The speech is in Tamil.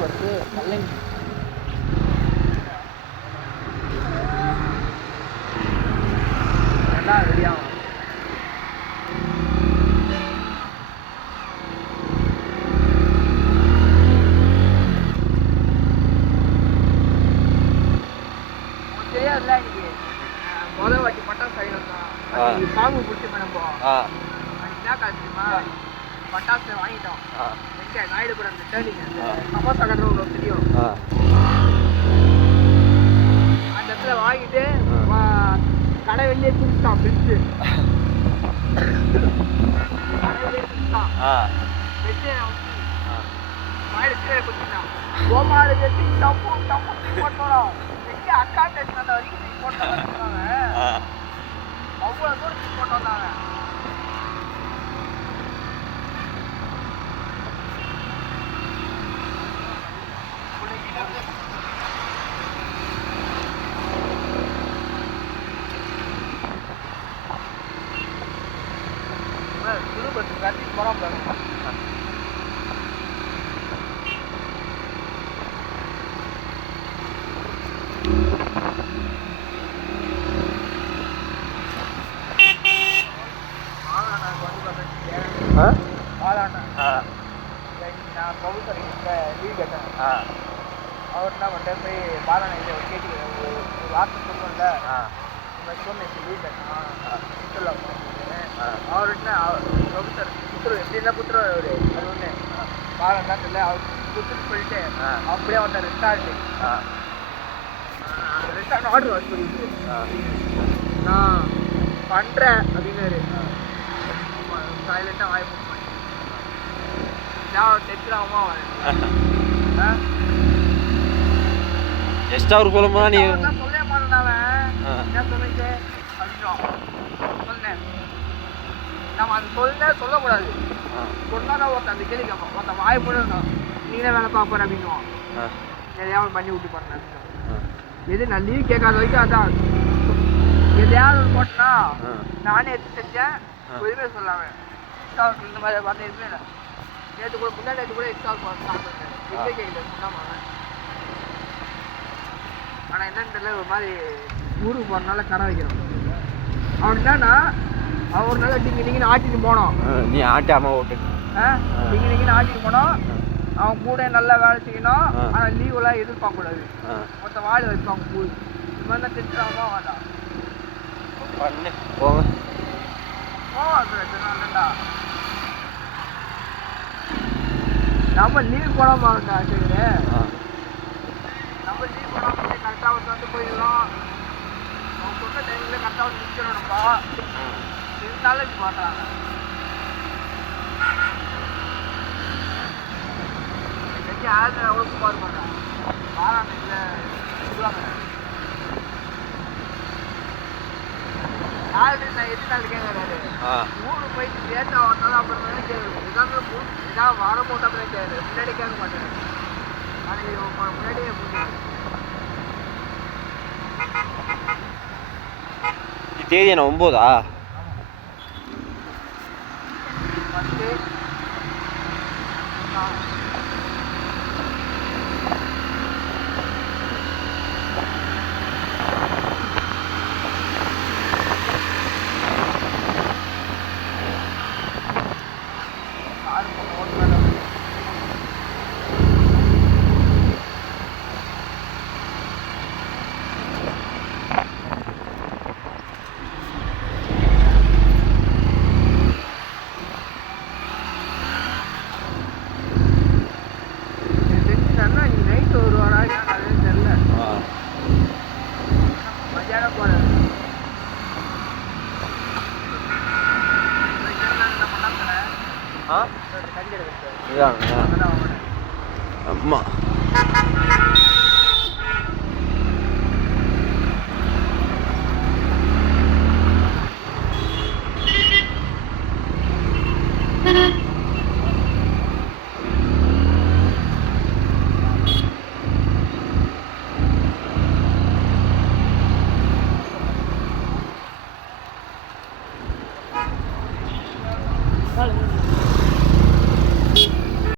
வருது கல்லங்கி எல்லாம் ரெடியாகும். தெரியாதுல்ல இன்னைக்கு முதல் வாட்டி பட்டாசு ஆகிடும் பாம்பு பிடிச்சி பண்ணப்போம் என்ன காசுமா பட்டாசு வாங்கிட்டோம் எங்க நாயுடுபுரம் அந்த டேர்னிங் சமோசா கடை உங்களுக்கு தெரியும் அந்த இடத்துல வாங்கிட்டு கடை வெளியே பிடிச்சிட்டான் பிரிச்சு கடை வெளியே பிடிச்சிட்டான் வெச்சு மாடு கீழே குடிச்சிட்டான் கோமாடு கட்டி டப்பு டப்பு போட்டோம் எங்க அக்கா டேஷன் அந்த வரைக்கும் போட்டாங்க அவ்வளோ தூரத்துக்கு போட்டு வந்தாங்க. புது பஸ் கட்டிட்டு போகிறோம் பாருங்க. நான் ப்ரொஃபஸர் லீவ் கேட்டேன் அவர் என்ன பண்ணிட்டு போய் பாலான கேட்டு ஒரு வார்த்தை சொல்லணும்ல இந்த சொன்னேன் லீவ் கேட்டேன் சுற்றுலா அவர்கிட்ட ப்ரொஃபஸர் புத்திர எப்படின்னா புத்திர அது ஒன்று பாலன்னா தெரியல அவர் புத்திரம் சொல்லிட்டு அப்படியே வந்தார் ரெஸ்டாரண்ட் ஆர்டர் வர சொல்லிட்டு நான் பண்ணுறேன் அப்படின்னாரு. சைலண்டாக வாய்ப்பு எக்ஸ்ட்ரா ஒரு போலமா நீ சொல்ல மாட்டேன் சொல்லிட்டு சொன்னேன் நம்ம அது சொல்லக்கூடாது சொன்னா ஒருத்தன் அந்த கேள்வி கேட்போம் ஒருத்தன் வாய் போடணும் நீங்களே வேலை பார்ப்பேன் அப்படின்னுவான் எதையாவது பண்ணி விட்டு போறேன் எது நான் லீவ் கேட்காத வரைக்கும் அதான் எதையாவது ஒன்று போட்டேன்னா நானே எடுத்து செஞ்சேன் எதுவுமே சொல்லாம இந்த மாதிரி பார்த்தா எதுவுமே இல்லை நேற்று கூட முன்னாடி நேற்று கூட எக்ஸ்ட்ரா சாப்பிட்டேன் எங்கே கேட்கல சொன்னாம ஆனால் என்னன்னு தெரியல ஒரு மாதிரி ஊருக்கு போகிறனால கடை வைக்கிறோம் அவன் என்னன்னா அவர் நல்லா நீங்கன்னு ஆட்டிட்டு போனோம் நீ ஆட்டாம ஓட்டு நீங்கன்னு ஆட்டிட்டு போனோம் அவன் கூட நல்லா வேலை செய்யணும் ஆனால் லீவெல்லாம் எதிர்பார்க்கக்கூடாது மொத்த வாழை வைப்பாங்க பூ இது மாதிரி தான் தெரிஞ்சாமா வேண்டாம் பண்ணு போங்க நல்லடா நம்ம லீவ் போடாம இருக்கா சரி நம்ம லீவ் போடாம கரெக்டாக வந்து போயிடலாம் அவங்க சொன்ன டைம்ல கரெக்டாக வந்து நிற்கணும்ப்பா இருந்தாலும் இப்படி மாட்டாங்க யாரும் அவ்வளோ சுமார் பண்ணுறாங்க பாராட்டில் நான் எது நாள் கேட்கறாரு மூணு போயிட்டு லேட்டா வந்தாலும் அப்புறம் கேட்குது இதான் வர போட்டா அப்புறம் கேட்குது முன்னாடி கேட்க மாட்டேன் முன்னாடியே தேதி என்ன 9ஆ? அம்மா Thank you.